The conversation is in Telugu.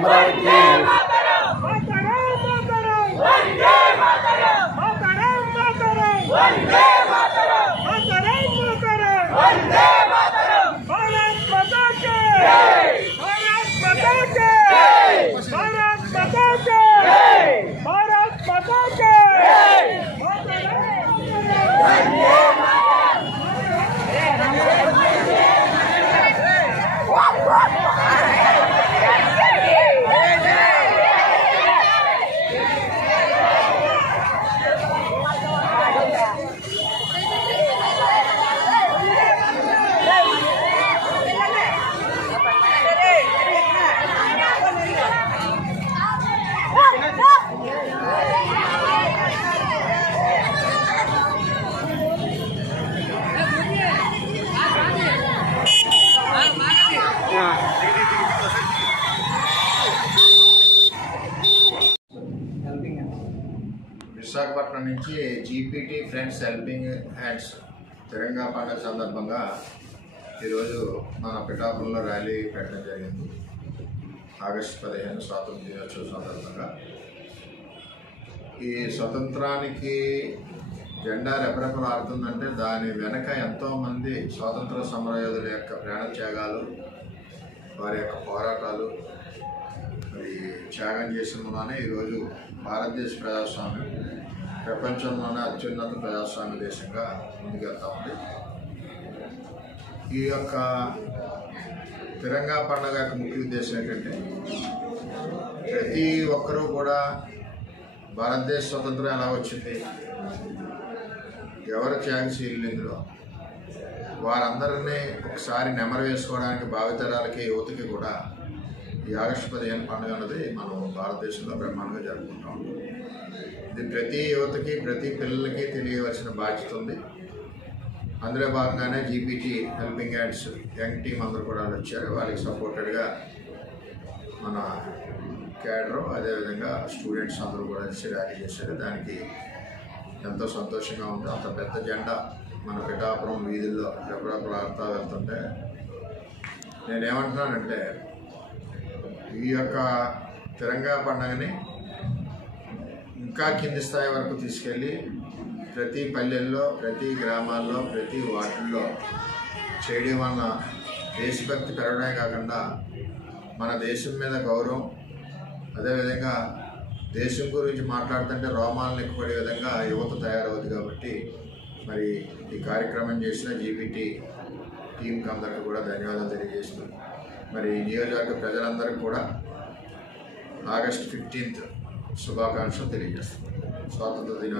అమరావతి విశాఖపట్నం నుంచి GPT friends helping hands Telangana పండుగ సందర్భంగా ఈరోజు మన పిఠాపురంలో ర్యాలీ పెట్టడం జరిగింది. ఆగస్టు 15 స్వాతంత్ర దినోత్సవం సందర్భంగా ఈ స్వతంత్రానికి జెండా రెపరెపలాడుతుందంటే దాని వెనక ఎంతోమంది స్వాతంత్ర సమరయోధుల యొక్క ప్రాణత్యాగాలు, వారి యొక్క పోరాటాలు మరి త్యాగం చేసిన మూలానే ఈరోజు భారతదేశ ప్రజాస్వామ్యం ప్రపంచంలోనే అత్యున్నత ప్రజాస్వామ్య దేశంగా ముందుకెళ్తా ఉంది. ఈ యొక్క తిరంగా పండుగ యొక్క ముఖ్య ఉద్దేశం ఏంటంటే ప్రతి ఒక్కరూ కూడా భారతదేశ స్వతంత్రం ఎలా వచ్చింది, ఎవరు త్యాగశీలు ఇందులో వారందరినీ ఒకసారి నెమరు వేసుకోవడానికి భావితరాలకి యువతకి కూడా ఈ ఆగస్టు 15 పండుగ అన్నది మనం భారతదేశంలో బ్రహ్మాండంగా జరుపుకుంటాం. ఇది ప్రతి యువతకి ప్రతి పిల్లలకి తెలియవలసిన బాధ్యత ఉంది. అందులో భాగంగానే GPT helping hands young team అందరూ కూడా వచ్చారు. వాళ్ళకి సపోర్టెడ్గా మన క్యాడర్ అదేవిధంగా స్టూడెంట్స్ అందరూ కూడా వచ్చి ర్యాలీ చేశారు. దానికి ఎంతో సంతోషంగా ఉంది. అంత పెద్ద జెండా మన పిఠాపురం వీధుల్లో రెపరెపలాడుతూ వెళ్తుంటే నేనేమంటున్నానంటే ఈ యొక్క తిరంగా పండుగని ఇంకా కింది స్థాయి వరకు తీసుకెళ్ళి ప్రతి పల్లెల్లో, ప్రతి గ్రామాల్లో, ప్రతి వార్డుల్లో చేయడం వలన దేశభక్తి పెరగడమే కాకుండా మన దేశం మీద గౌరవం, అదేవిధంగా దేశం గురించి మాట్లాడుతుంటే రోమాలను ఎక్కుపడే విధంగా యువత తయారవుతుంది. కాబట్టి మరి ఈ కార్యక్రమం చేసిన జీపీటీ టీంకి అందరికీ కూడా ధన్యవాదాలు తెలియజేస్తున్నాను. మరి నియోజకవర్గ ప్రజలందరికీ కూడా ఆగస్టు 15 శుభాకాంక్షలు తెలియజేస్తున్నాను. స్వాతంత్ర దినోత్సవం